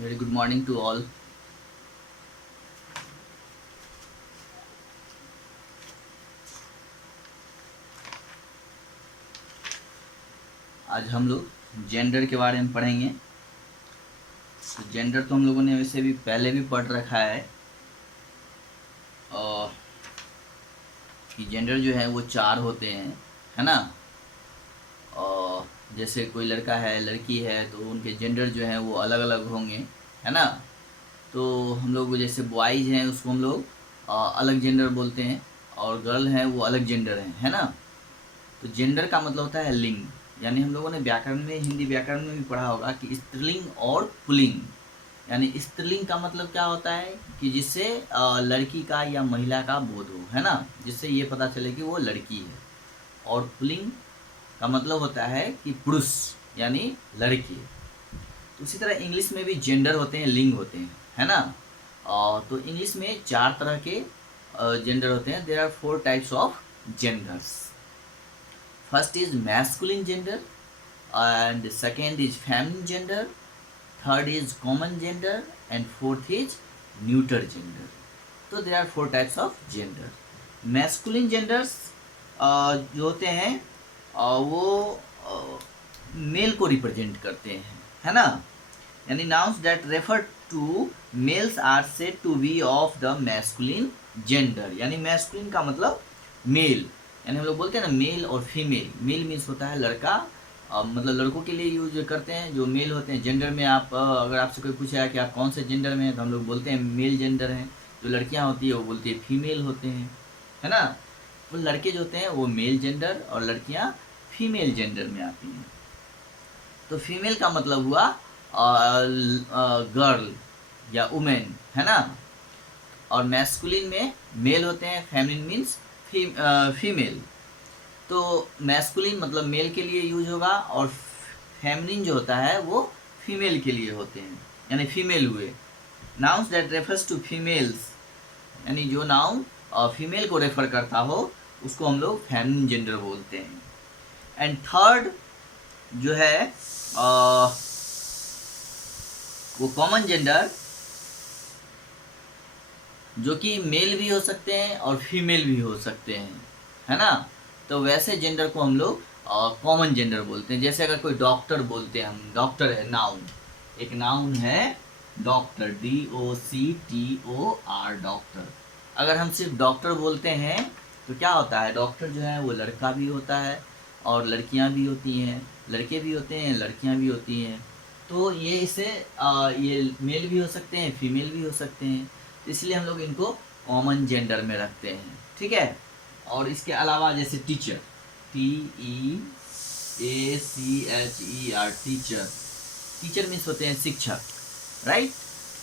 Very good morning to all. आज हम लोग जेंडर के बारे में पढ़ेंगे। तो जेंडर तो हम लोगों ने वैसे भी पहले भी पढ़ रखा है और कि जेंडर जो है वो 4 होते हैं, है ना। और जैसे कोई लड़का है लड़की है तो उनके जेंडर जो है वो अलग अलग होंगे, है ना। तो हम लोग जैसे बॉयज़ हैं उसको हम लोग अलग जेंडर बोलते हैं और गर्ल हैं वो अलग जेंडर हैं, है ना। तो जेंडर का मतलब होता है लिंग, यानी हम लोगों ने व्याकरण में, हिंदी व्याकरण में भी पढ़ा होगा कि स्त्रीलिंग और पुल्लिंग। यानी स्त्रीलिंग का मतलब क्या होता है कि जिससे लड़की का या महिला का बोध हो, है ना, जिससे ये पता चले कि वो लड़की है। और पुल्लिंग का मतलब होता है कि पुरुष यानी लड़की। तो उसी तरह इंग्लिश में भी जेंडर होते हैं, लिंग होते हैं, है ना। तो इंग्लिश में 4 तरह के जेंडर होते हैं। There are 4 types of genders. First is masculine gender, and second is feminine gender, third is common gender, and fourth is neuter gender. So there are 4 types of gender. Masculine genders जो होते हैं वो mail को represent करते हैं, है ना। यानी nouns that refer to males are said to be of the masculine gender. यानी masculine का मतलब मेल, यानी हम लोग बोलते हैं ना मेल और फीमेल। मेल मीन्स होता है लड़का, मतलब लड़कों के लिए यूज करते हैं। जो मेल होते हैं जेंडर में, आप अगर आपसे कोई पूछा है कि आप कौन से जेंडर में हैं तो हम लोग बोलते हैं मेल जेंडर हैं। जो लड़कियां होती है वो बोलती है फीमेल होते हैं, है ना। तो लड़के जो होते हैं वो मेल जेंडर और लड़कियां फीमेल जेंडर में आती हैं। तो फीमेल का मतलब हुआ गर्ल या वुमेन, है ना। और मैस्कुलिन में मेल होते हैं, फेमिनिन मीन्स फीमेल। तो मैस्कुलिन मतलब मेल के लिए यूज होगा और फेमिनिन जो होता है वो फीमेल के लिए होते हैं, यानी फीमेल हुए। Nouns that refers to females, यानी जो नाउन फीमेल को रेफर करता हो उसको हम लोग फेमिनिन जेंडर बोलते हैं। एंड थर्ड जो है वो कॉमन जेंडर, जो कि मेल भी हो सकते हैं और फीमेल भी हो सकते हैं, है ना। तो वैसे जेंडर को हम लोग कॉमन जेंडर बोलते हैं। जैसे अगर कोई डॉक्टर बोलते हैं, हम डॉक्टर है नाउन, एक नाउन है डॉक्टर, DOCTOR डॉक्टर। अगर हम सिर्फ डॉक्टर बोलते हैं तो क्या होता है, डॉक्टर जो है वो लड़का भी होता है और लड़कियां भी होती हैं, लड़के भी होते हैं लड़कियां भी होती हैं। तो ये इसे ये मेल भी हो सकते हैं फीमेल भी हो सकते हैं, इसलिए हम लोग इनको कॉमन जेंडर में रखते हैं, ठीक है। और इसके अलावा जैसे teacher, TEACHER teacher, teacher means होते हैं शिक्षक, राइट।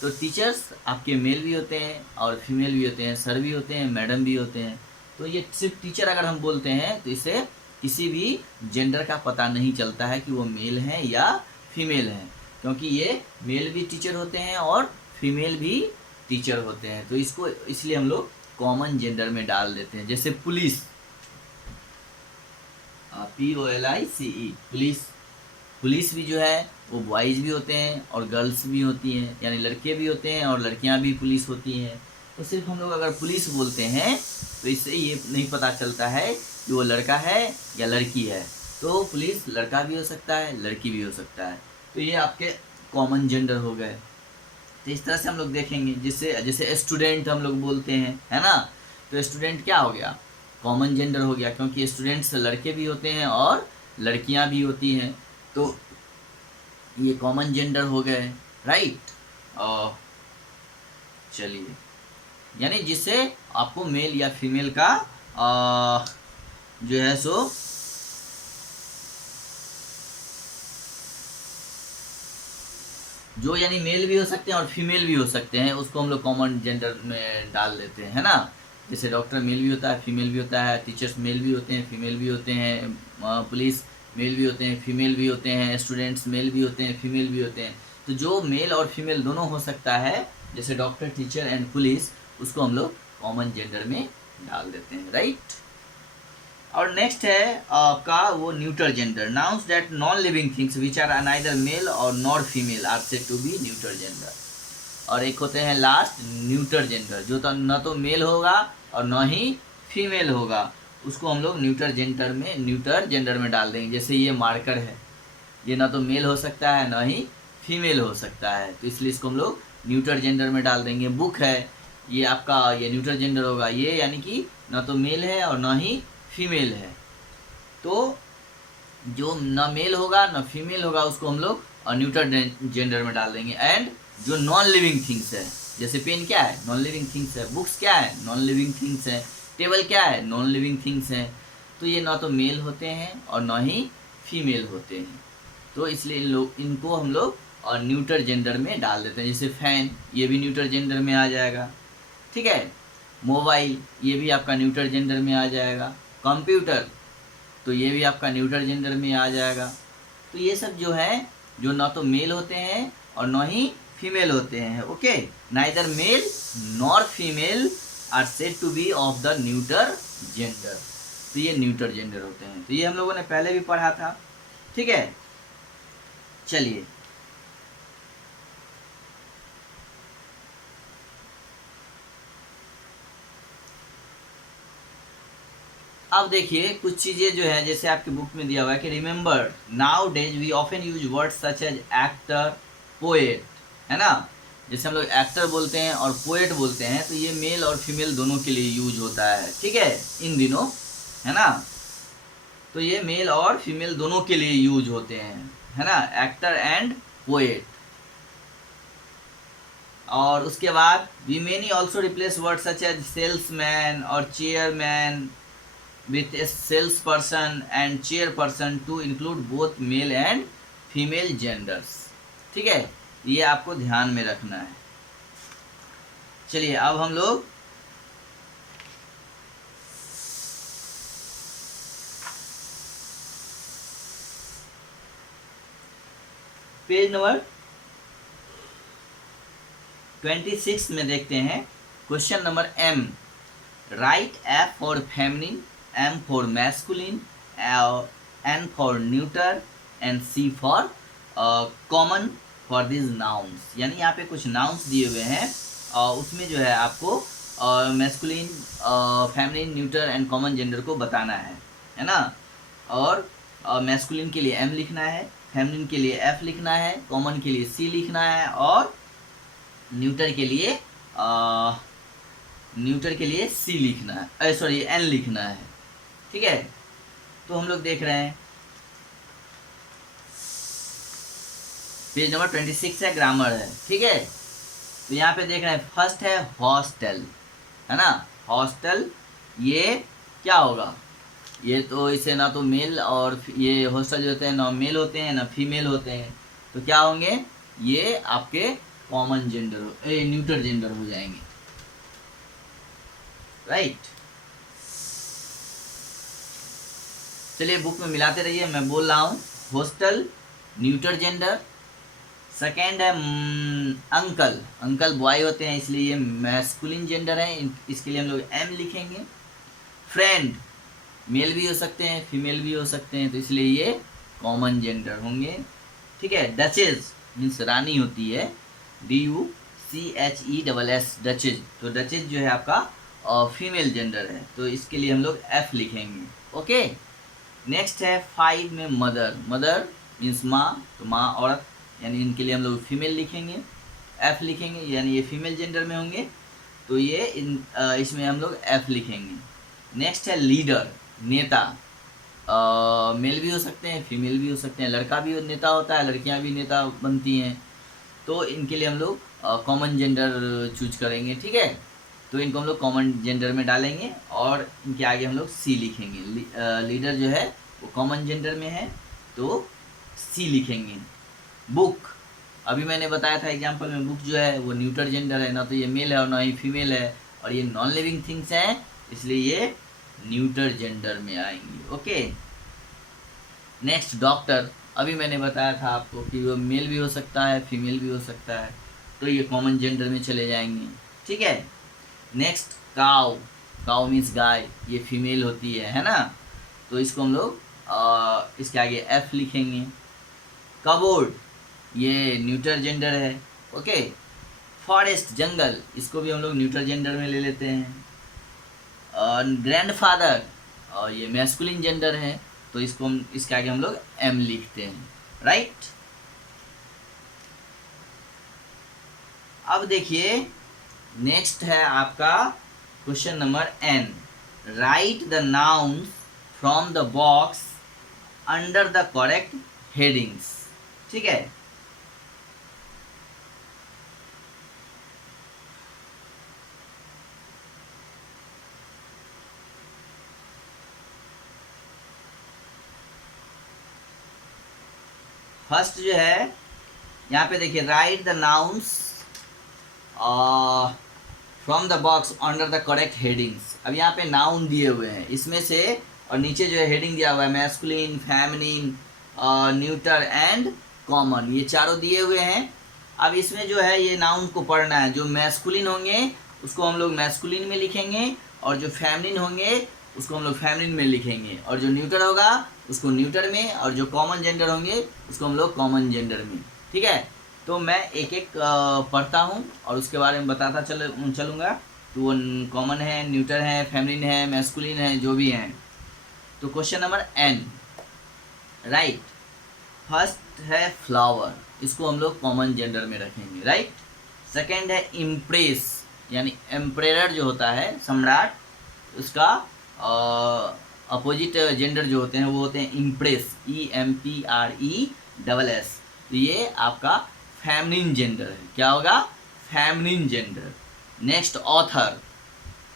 तो टीचर्स आपके मेल भी होते हैं और फीमेल भी होते हैं, सर भी होते हैं, मैडम भी होते हैं। तो ये सिर्फ टीचर अगर हम बोलते हैं तो इसे किसी भी जेंडर का पता नहीं चलता है कि वो मेल हैं या फीमेल हैं, क्योंकि ये मेल भी टीचर होते हैं और फीमेल भी टीचर होते हैं। तो इसको इसलिए हम लोग कॉमन जेंडर में डाल देते हैं। जैसे पुलिस, POLICE पुलिस, पुलिस भी जो है वो बॉयज़ भी होते हैं और गर्ल्स भी होती हैं, यानी लड़के भी होते हैं और लड़कियां भी पुलिस होती हैं। तो सिर्फ हम लोग अगर पुलिस बोलते हैं तो इससे ये नहीं पता चलता है कि वो लड़का है या लड़की है। तो पुलिस लड़का भी हो सकता है लड़की भी हो सकता है। तो ये आपके कॉमन जेंडर हो गए। तो इस तरह से हम लोग देखेंगे। जिससे जैसे स्टूडेंट हम लोग बोलते हैं, है ना। तो स्टूडेंट क्या हो गया, कॉमन जेंडर हो गया, क्योंकि स्टूडेंट्स लड़के भी होते हैं और लड़कियां भी होती हैं। तो ये कॉमन जेंडर हो गए, राइट। चलिए, यानी जिससे आपको मेल या फीमेल का जो है सो जो यानी मेल भी हो सकते हैं और फीमेल भी हो सकते हैं, उसको हम लोग कॉमन जेंडर में डाल देते हैं, है ना। जैसे डॉक्टर मेल भी होता है फीमेल भी होता है, टीचर्स मेल भी होते हैं फीमेल भी होते हैं, पुलिस मेल भी होते हैं फीमेल भी होते हैं, स्टूडेंट्स मेल भी होते हैं फीमेल भी होते हैं। तो जो मेल और फीमेल दोनों हो सकता है, जैसे डॉक्टर टीचर एंड पुलिस, उसको हम लोग कॉमन जेंडर में डाल देते हैं, राइट। और नेक्स्ट है आपका वो neuter gender, nouns that non living things which are neither male और nor female are said to be neuter gender. और एक होते हैं लास्ट न्यूटर जेंडर, जो तो न तो मेल होगा और न ही फीमेल होगा, उसको हम लोग न्यूटर जेंडर में डाल देंगे। जैसे ये मार्कर है, ये ना तो मेल हो सकता है ना ही फीमेल हो सकता है, तो इसलिए इसको हम लोग न्यूटर जेंडर में डाल देंगे। बुक है, ये आपका ये न्यूटर जेंडर होगा, ये यानी कि ना तो मेल है और ना ही फीमेल है, तो जो ना मेल होगा ना फीमेल होगा उसको हम लोग न्यूटर जेंडर में डाल देंगे। एंड जो नॉन लिविंग थिंग्स है, जैसे पेन क्या है, नॉन लिविंग थिंग्स है, बुक्स क्या है, नॉन लिविंग थिंग्स है, टेबल क्या है, नॉन लिविंग थिंग्स है, तो ये ना तो मेल होते हैं और ना ही फीमेल होते हैं, तो इसलिए इनको हम लोग न्यूटर जेंडर में डाल देते हैं। जैसे फैन, ये भी न्यूटर जेंडर में आ जाएगा, ठीक है। मोबाइल, ये भी आपका न्यूटर जेंडर में आ जाएगा। कंप्यूटर, तो ये भी आपका न्यूटर जेंडर में आ जाएगा। तो ये सब जो है, जो ना तो मेल होते हैं और ना ही फीमेल होते हैं, okay. Neither male nor female are said to be of the neuter gender, तो ये न्यूटर जेंडर होते हैं। तो ये हम लोगों ने पहले भी पढ़ा था, ठीक है। चलिए अब देखिए कुछ चीज़ें जो है, जैसे आपकी बुक में दिया हुआ है कि remember nowadays we often use word such as actor, poet, है ना। जैसे हम लोग एक्टर बोलते हैं और पोएट बोलते हैं, तो ये मेल और फीमेल दोनों के लिए यूज होता है, ठीक है, इन दिनों, है ना। तो ये मेल और फीमेल दोनों के लिए यूज होते हैं, है ना, एक्टर एंड पोएट। और उसके बाद we many also replace word such as salesman और chairman with a salesperson and chairperson to include both male and female genders, ठीक है, ये आपको ध्यान में रखना है। चलिए अब हम लोग पेज नंबर 26 में देखते हैं। Question number M, right F for feminine, M for masculine, N for neuter and C for common for these nouns। यानी यहाँ पे कुछ nouns दिए हुए हैं, उसमें जो है आपको masculine, feminine, neuter and common gender को बताना है ना। और मैस्कुलिन के लिए M लिखना है, फेमिनिन के लिए F लिखना है, कॉमन के लिए C लिखना है, और न्यूटर के लिए C लिखना है, सॉरी N लिखना है, ठीक है। तो हम लोग देख रहे हैं पेज नंबर 26 है, ग्रामर है, ठीक है। तो यहाँ पे देख रहे हैं फर्स्ट है हॉस्टल, है ना। हॉस्टल ये क्या होगा, ये तो इसे ना तो मेल और ये हॉस्टल जो होते हैं ना मेल होते हैं ना फीमेल होते हैं, तो क्या होंगे, ये आपके कॉमन जेंडर न्यूटर जेंडर हो जाएंगे, राइट। चलिए बुक में मिलाते रहिए, मैं बोल रहा हूँ। हॉस्टल न्यूटर जेंडर, सेकेंड है अंकल, अंकल बॉय होते हैं इसलिए ये मैस्कुलिन जेंडर है, इसके लिए हम लोग M लिखेंगे। फ्रेंड मेल भी हो सकते हैं फीमेल भी हो सकते हैं, तो इसलिए ये कॉमन जेंडर होंगे, ठीक है। डचेज मीन्स रानी होती है, DUCHESS डचेज, तो डचेज जो है आपका फीमेल जेंडर है, तो इसके लिए हम लोग F लिखेंगे, ओके। नेक्स्ट है 5 में मदर, मदर मीन्स माँ, तो माँ औरत, यानी इनके लिए हम लोग फीमेल लिखेंगे, F लिखेंगे, यानी ये फीमेल जेंडर में होंगे, तो ये इसमें हम लोग F लिखेंगे। नेक्स्ट है लीडर, नेता, मेल भी हो सकते हैं फीमेल भी हो सकते हैं, लड़का भी नेता होता है, लड़कियां भी नेता बनती हैं, तो इनके लिए हम लोग कॉमन जेंडर चूज करेंगे, ठीक है। तो इनको हम लोग कॉमन जेंडर में डालेंगे और इनके आगे हम लोग C लिखेंगे। लीडर जो है वो कॉमन जेंडर में है, तो C लिखेंगे। बुक, अभी मैंने बताया था एग्जांपल में, बुक जो है वो न्यूटर जेंडर है, ना तो ये मेल है और ना ही फीमेल है, और ये नॉन लिविंग थिंग्स हैं, इसलिए ये न्यूटर जेंडर में आएंगी, ओके। नेक्स्ट डॉक्टर, अभी मैंने बताया था आपको कि वो मेल भी हो सकता है फीमेल भी हो सकता है, तो ये कॉमन जेंडर में चले जाएंगे, ठीक है। नेक्स्ट काउ, काउ मीन्स गाय, ये फीमेल होती है ना, तो इसको हम लोग इसके आगे एफ लिखेंगे। कबोर्ड ये न्यूटर जेंडर है। ओके, फॉरेस्ट जंगल, इसको भी हम लोग न्यूटर जेंडर में ले लेते हैं। ग्रैंडफादर और ये मैस्कुलिन जेंडर है, तो इसको हम इसके आगे हम लोग एम लिखते हैं, राइट। अब देखिए नेक्स्ट है आपका question number N. Write the nouns from the box under the correct headings. ठीक है, फर्स्ट जो है यहाँ पे देखिए, write the nouns from the box under the correct headings. अब यहाँ पे नाउन दिए हुए हैं इसमें से, और नीचे जो है हेडिंग दिया हुआ है masculine, feminine, neuter and common, ये चारों दिए हुए हैं। अब इसमें जो है ये नाउन को पढ़ना है। जो मैस्कुलिन होंगे उसको हम लोग मैस्कुलिन में लिखेंगे, और जो फेमिनिन होंगे उसको हम लोग फेमिनिन में लिखेंगे, और जो न्यूटर होगा उसको न्यूटर में, और जो कॉमन जेंडर होंगे उसको हम लोग कॉमन जेंडर में। ठीक है, तो मैं एक एक पढ़ता हूँ और उसके बारे में बताता चलूँगा। तो वो कॉमन है, न्यूटर है, फेमिनिन है, मैस्कुलिन है, जो भी हैं। तो question number N, right. First है फ्लावर, इसको हम लोग कॉमन जेंडर में रखेंगे, राइट। सेकेंड है इम्प्रेस, यानी एम्परेयर जो होता है सम्राट, उसका अपोजिट जेंडर जो होते हैं वो होते हैं इम्प्रेस, EMPRESS। तो ये आपका फेमिनिन जेंडर है। क्या होगा? Feminine gender. Next author,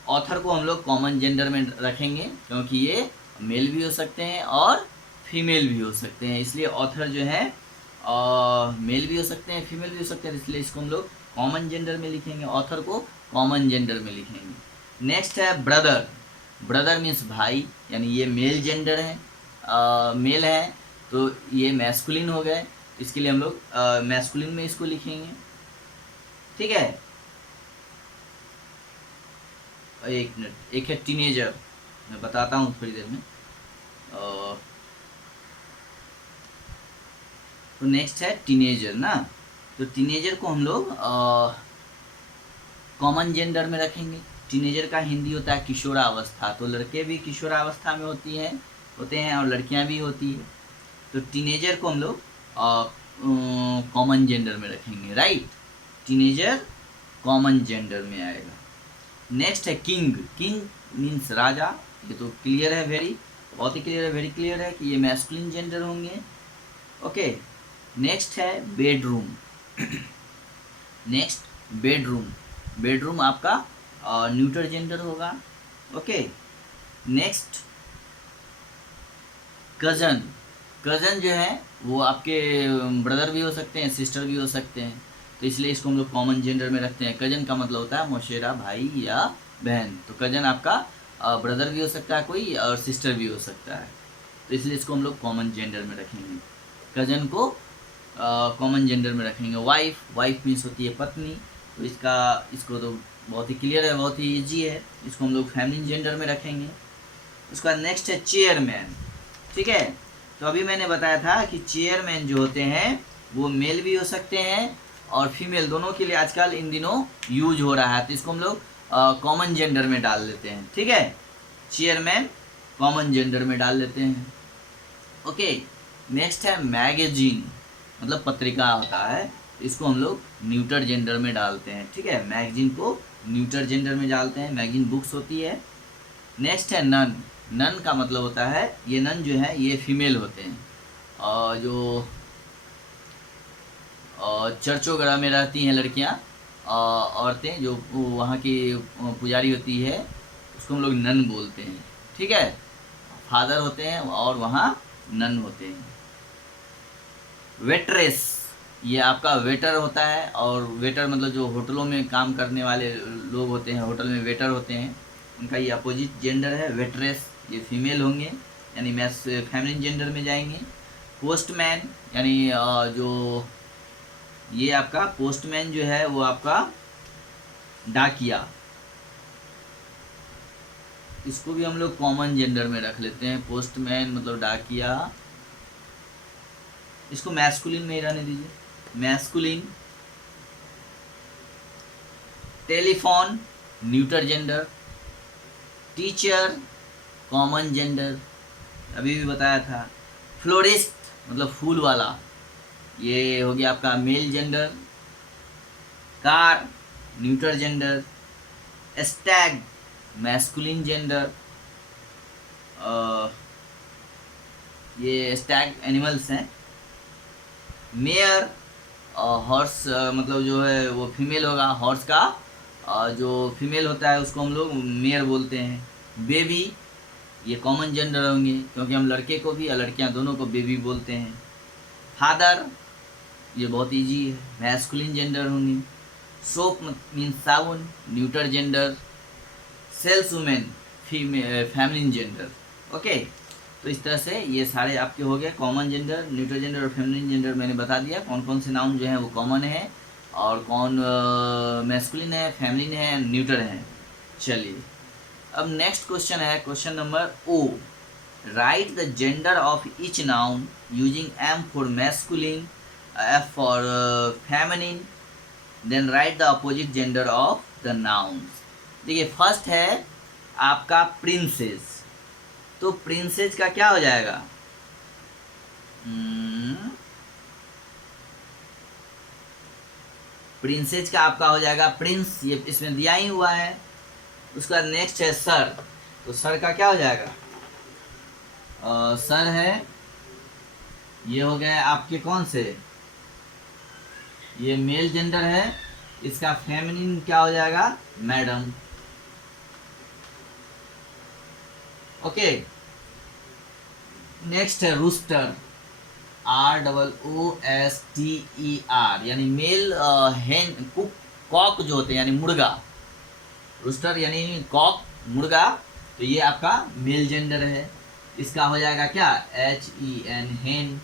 author को हम लोग कॉमन जेंडर में रखेंगे क्योंकि ये मेल भी हो सकते हैं और फीमेल भी हो सकते हैं, इसलिए ऑथर जो है मेल भी हो सकते हैं, फीमेल भी हो सकते हैं, इसलिए इसको हम लोग कॉमन जेंडर में लिखेंगे, ऑथर को कॉमन जेंडर में लिखेंगे। नेक्स्ट है ब्रदर, ब्रदर मीन्स भाई, यानी ये मेल जेंडर है, मेल है, तो ये मैस्कुलिन हो गए, इसके लिए हम लोग मैस्कुलिन में इसको लिखेंगे। ठीक है, एक मिनट, एक है टीनेजर, मैं बताता हूँ थोड़ी देर में। तो नेक्स्ट है टीनेजर ना, तो टीनेजर को हम लोग कॉमन जेंडर में रखेंगे। टीनेजर का हिंदी होता है किशोरावस्था, तो लड़के भी किशोरावस्था में होते हैं और लड़कियां भी होती है, तो टीनेजर को हम लोग कॉमन जेंडर में रखेंगे, राइट। टीनेजर कॉमन जेंडर में आएगा। नेक्स्ट है किंग, किंग मीन्स राजा, ये तो क्लियर है, बहुत ही क्लियर है, वेरी क्लियर है कि ये मैस्कुलिन जेंडर होंगे। ओके, नेक्स्ट है बेडरूम। नेक्स्ट बेडरूम, बेडरूम आपका न्यूटर जेंडर होगा। ओके, नेक्स्ट कज़न, कज़न जो है वो आपके ब्रदर भी हो सकते हैं, सिस्टर भी हो सकते हैं, तो इसलिए इसको हम लोग कॉमन जेंडर में रखते हैं। कज़न का मतलब होता है मौसेरा, भाई या बहन, तो कज़न आपका ब्रदर भी हो सकता है कोई, और सिस्टर भी हो सकता है, तो इसलिए इसको हम लोग कॉमन जेंडर में रखेंगे, कज़न को कॉमन जेंडर में रखेंगे। वाइफ, वाइफ मीन्स होती है पत्नी, तो इसको तो बहुत ही क्लियर है, बहुत ही ईजी है, इसको हम लोग फेमिनिन जेंडर में रखेंगे। उसका नेक्स्ट है चेयरमैन। ठीक है, तो अभी मैंने बताया था कि चेयरमैन जो होते हैं वो मेल भी हो सकते हैं और फीमेल, दोनों के लिए आजकल इन दिनों यूज हो रहा है, तो इसको हम लोग कॉमन जेंडर में डाल लेते हैं। ठीक है, चेयरमैन कॉमन जेंडर में डाल लेते हैं। ओके, नेक्स्ट है मैगजीन, मतलब पत्रिका होता है, इसको हम लोग न्यूटर जेंडर में डालते हैं। ठीक है, मैगजीन को न्यूटर जेंडर में डालते हैं, मैगजीन बुक्स होती है। नेक्स्ट है नन, नन का मतलब होता है, ये नन जो है ये फीमेल होते हैं, और जो चर्च वगैरह में रहती हैं लड़कियां, औरतें जो वहाँ की पुजारी होती है, उसको हम लोग नन बोलते हैं। ठीक है, फादर होते हैं और वहाँ नन होते हैं। वेट्रेस, ये आपका वेटर होता है, और वेटर मतलब जो होटलों में काम करने वाले लोग होते हैं, होटल में वेटर होते हैं, उनका ये अपोजिट जेंडर है वेट्रेस, ये फीमेल होंगे, यानी मैस फेमिनिन जेंडर में जाएंगे। पोस्टमैन, यानी जो ये आपका पोस्टमैन जो है वो आपका डाकिया, इसको भी हम लोग कॉमन जेंडर में रख लेते हैं। पोस्टमैन मतलब डाकिया, इसको मैस्कुलिन में ही रहने दीजिए, masculine. Telephone neuter gender, teacher common gender, अभी भी बताया था। फ्लोरिस्ट मतलब फूल वाला, ये हो गया आपका male gender. Car neuter gender. Stag masculine gender, ये स्टैग एनिमल्स हैं। मेयर हॉर्स मतलब जो है वो फीमेल होगा, हॉर्स का जो फीमेल होता है उसको हम लोग मेयर बोलते हैं। बेबी ये कॉमन जेंडर होंगे क्योंकि हम लड़के को भी और लड़कियां दोनों को बेबी बोलते हैं। फादर ये बहुत इजी है, मैस्कुलिन जेंडर होंगे। सोप मीन्स साबुन, neuter gender. Sales women feminine gender. Okay, तो इस तरह से ये सारे आपके हो गए कॉमन जेंडर, न्यूटर जेंडर और फेमिनिन जेंडर। मैंने बता दिया कौन कौन से नाउन जो हैं वो कॉमन है और कौन मैस्कुलिन है, फेमिनिन है, न्यूटर है। चलिए अब नेक्स्ट क्वेश्चन है, question number O. Write the gender of each noun using M for masculine, F for feminine, then write the opposite gender of the nouns. देखिए फर्स्ट है आपका प्रिंसेस, तो प्रिंसेस का क्या हो जाएगा? प्रिंसेस का आपका हो जाएगा प्रिंस, ये इसमें दिया ही हुआ है। उसके बाद नेक्स्ट है सर, तो सर का क्या हो जाएगा? सर है, ये हो गया आपके कौन से, ये मेल जेंडर है, इसका फेमिनिन क्या हो जाएगा? मैडम। ओके, नेक्स्ट है रूस्टर, ROOSTER, यानी मेल हेन कुक कॉक जो होते हैं यानी मुर्गा। रूस्टर यानी कॉक मुर्गा, तो ये आपका मेल जेंडर है। इसका हो जाएगा क्या? HEN हेन,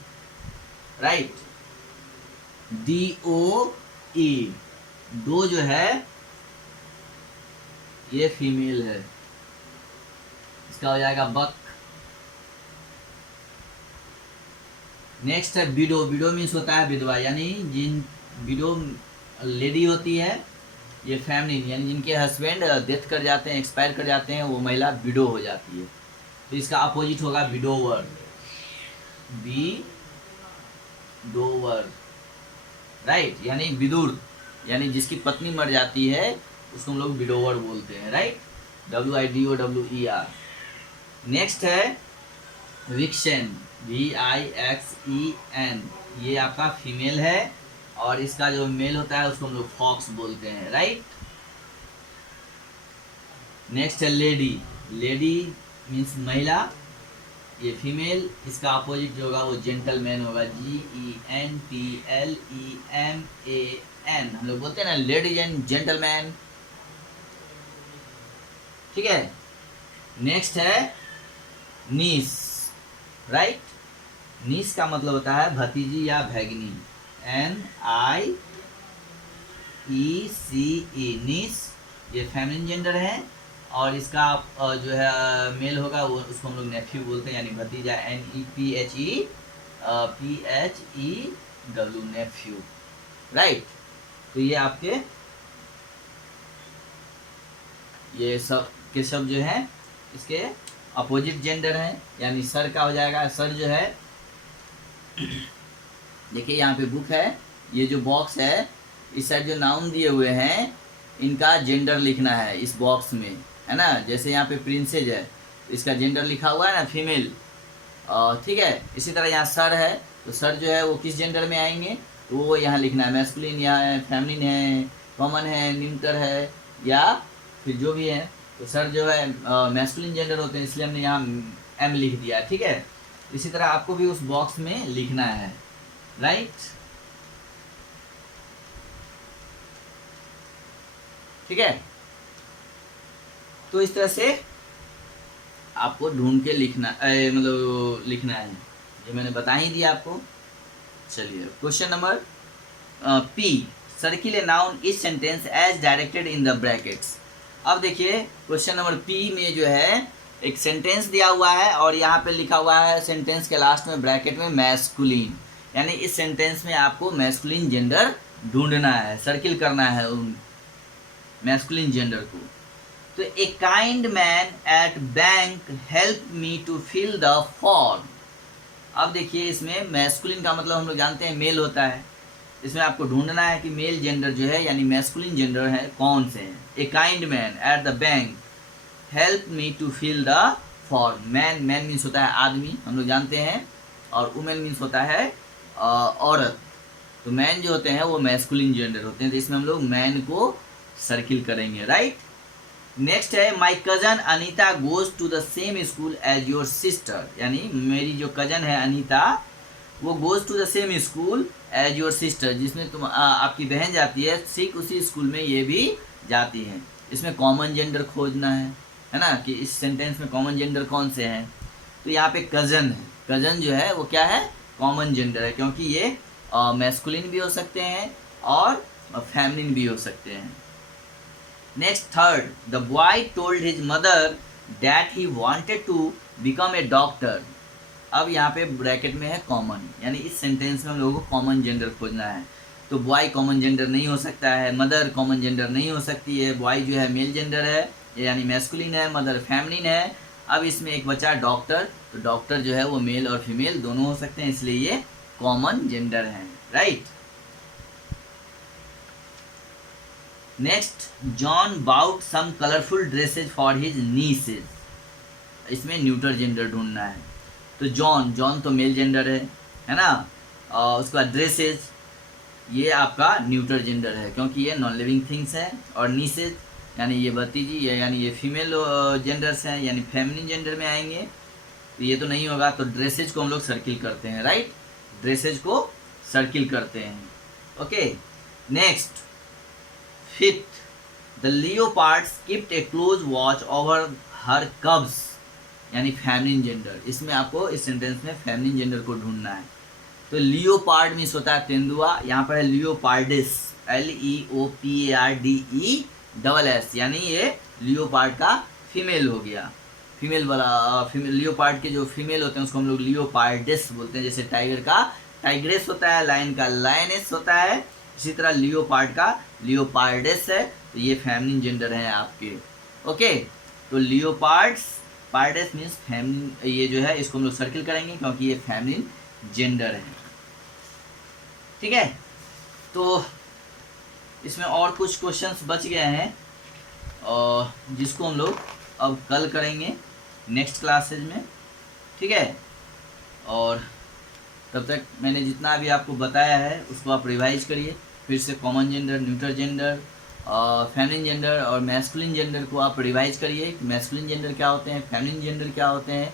राइट। DOE डो जो है ये फीमेल है, इसका हो जाएगा बक। नेक्स्ट है विडो, विडो मीन्स होता है विधवा, यानी जिन विडो लेडी होती है, ये फैमिली यानी जिनके हस्बैंड डेथ कर जाते हैं, एक्सपायर कर जाते हैं, वो महिला विडो हो जाती है। तो इसका अपोजिट होगा विडोवर, विडोवर, राइट। यानी विदुर, यानी जिसकी पत्नी मर जाती है उसको हम लोग विडोवर बोलते हैं, राइट। WIDOWER। नेक्स्ट है विक्सेन, VIXEN, ये आपका फीमेल है और इसका जो मेल होता है उसको हम लोग फॉक्स बोलते हैं, राइट। नेक्स्ट है लेडी, लेडी मीन्स महिला, ये फीमेल, इसका अपोजिट जो होगा वो जेंटलमैन होगा, GENTLEMAN। हम लोग बोलते हैं ना लेडीज एंड जेंटलमैन, ठीक है। नेक्स्ट है नीस, राइट। नीस का मतलब होता है भतीजी या भैगनी, NIECE, नीस, ये फेमिनिन जेंडर है और इसका जो है मेल होगा वो उसको हम लोग नेफ्यू बोलते हैं, यानी भतीजा, NEPHEW, नेफ्यू, राइट। तो ये आपके ये सब के सब जो है इसके अपोजिट जेंडर है। यानी सर का हो जाएगा, सर जो है देखिए यहाँ पे बुक है, ये जो बॉक्स है इस साइड जो नाउन दिए हुए हैं इनका जेंडर लिखना है इस बॉक्स में, है ना। जैसे यहाँ पे प्रिंसेज है तो इसका जेंडर लिखा हुआ है ना फीमेल, ठीक है। इसी तरह यहाँ सर है तो सर जो है वो किस जेंडर में आएंगे तो वो यहाँ लिखना है, मैस्कुलिन या फेमिनिन है, कॉमन है, न्यूटर है या फिर जो भी है। तो सर जो है मैस्कुलिन जेंडर होते हैं इसलिए हमने यहाँ M लिख दिया, ठीक है। इसी तरह आपको भी उस बॉक्स में लिखना है, राइट। ठीक है, तो इस तरह से आपको ढूंढ के लिखना मतलब लिखना है, ये मैंने बता ही दिया आपको। चलिए question number P, circle a noun इस sentence as directed in the brackets. अब देखिए क्वेश्चन नंबर पी में जो है एक सेंटेंस दिया हुआ है और यहाँ पे लिखा हुआ है सेंटेंस के लास्ट में ब्रैकेट में मैस्कुलिन, यानी इस सेंटेंस में आपको मैस्कुलिन जेंडर ढूंढना है, सर्किल करना है उन मैस्कुलिन जेंडर को। तो a kind man at bank help me to fill the form. अब देखिए इसमें मैस्कुलिन का मतलब हम लोग जानते हैं मेल होता है, इसमें आपको ढूंढना है कि मेल जेंडर जो है यानी मैस्कुलिन जेंडर है कौन से हैं। A kind man at the bank help me to fill the form. Man means होता है आदमी, हम लोग जानते हैं, और वुमेन मीन्स होता है औरत। तो मैन जो होते हैं वो मैस्कुलिन जेंडर होते हैं, तो इसमें हम लोग मैन को सर्किल करेंगे, राइट। नेक्स्ट है my cousin Anita goes to the same school as your sister, यानी मेरी जो कजन है अनीता वो goes to the same school as your sister, जिसमें तुम आपकी बहन जाती है ठीक उसी स्कूल में ये भी जाती है। इसमें कॉमन जेंडर खोजना है ना, कि इस सेंटेंस में कॉमन जेंडर कौन से हैं। तो यहाँ पे कजन है, कजन जो है वो क्या है, कॉमन जेंडर है, क्योंकि ये मैस्कुलिन भी हो सकते हैं और फेमिनिन भी हो सकते हैं। Next third, the boy told his mother that he wanted to become a doctor. अब यहाँ पे ब्रैकेट में है कॉमन, यानी इस सेंटेंस में हम लोगों को कॉमन जेंडर खोजना है। तो बॉय कॉमन जेंडर नहीं हो सकता है, मदर कॉमन जेंडर नहीं हो सकती है, बॉय जो है मेल जेंडर है यानी मैस्कुलिन है, मदर फेमिनिन है। अब इसमें एक बचा डॉक्टर, तो डॉक्टर जो है वो मेल और फीमेल दोनों हो सकते हैं, इसलिए ये कॉमन जेंडर है, right. Next, John bought some colourful dresses for his nieces. इसमें न्यूटर जेंडर ढूंढना है। तो जॉन तो मेल जेंडर है ना, और उसके बाद ड्रेसेज ये आपका न्यूटर जेंडर है क्योंकि ये नॉन लिविंग थिंग्स है, और नीसेज यानी ये भतीजी ये यानी ये फीमेल जेंडर्स हैं, यानी फेमिनिन जेंडर में आएंगे, तो ये तो नहीं होगा। तो ड्रेसेज को हम लोग सर्किल करते हैं, राइट, ड्रेसेज को सर्किल करते हैं, okay. Next fifth, the leopards kept A close watch over हर कब्स, यानी फेमिनिन जेंडर। इसमें आपको इस सेंटेंस में फेमिनिन जेंडर को ढूंढना है। तो लियोपार्ड मीन्स होता है तेंदुआ, यहाँ पर है लियोपार्डिस, LEOPARDESS, यानी ये लियोपार्ड का फीमेल हो गया, फीमेल वाला फीमेल। लियोपार्ड के जो फीमेल होते हैं उसको हम लोग लियोपार्डिस बोलते हैं, जैसे टाइगर का टाइग्रेस होता है, लायन का लायनेस होता है, इसी तरह लियोपार्ड का लियोपार्डिस है। तो ये फेमिनिन जेंडर है आपके, ओके। तो लियोपार्डिस मीन्स फेमिनिन, ये जो है इसको हम लोग सर्किल करेंगे क्योंकि ये फेमिनिन जेंडर है, ठीक है। तो इसमें और कुछ क्वेश्चंस बच गए हैं और जिसको हम लोग अब कल करेंगे नेक्स्ट क्लासेज में, ठीक है। और तब तक मैंने जितना भी आपको बताया है उसको आप रिवाइज करिए फिर से। Common gender, neuter gender, feminine gender और मैस्कुलिन जेंडर को आप रिवाइज करिए। मैस्कुलिन जेंडर क्या होते हैं, फेमिनिन जेंडर क्या होते हैं,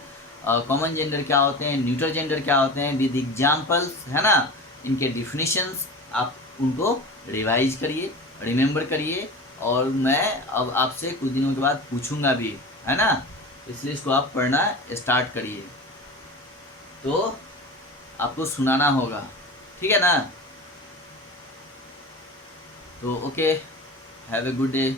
कॉमन जेंडर क्या होते हैं, न्यूटर जेंडर क्या होते हैं, विद एग्जाम्पल्स, है ना, इनके डिफिनीशंस आप उनको रिवाइज करिए, रिमेंबर करिए। और मैं अब आपसे कुछ दिनों के बाद पूछूंगा भी, है ना, इसलिए इसको आप पढ़ना स्टार्ट करिए। तो आपको सुनाना होगा, ठीक है ना। तो okay, have a good day.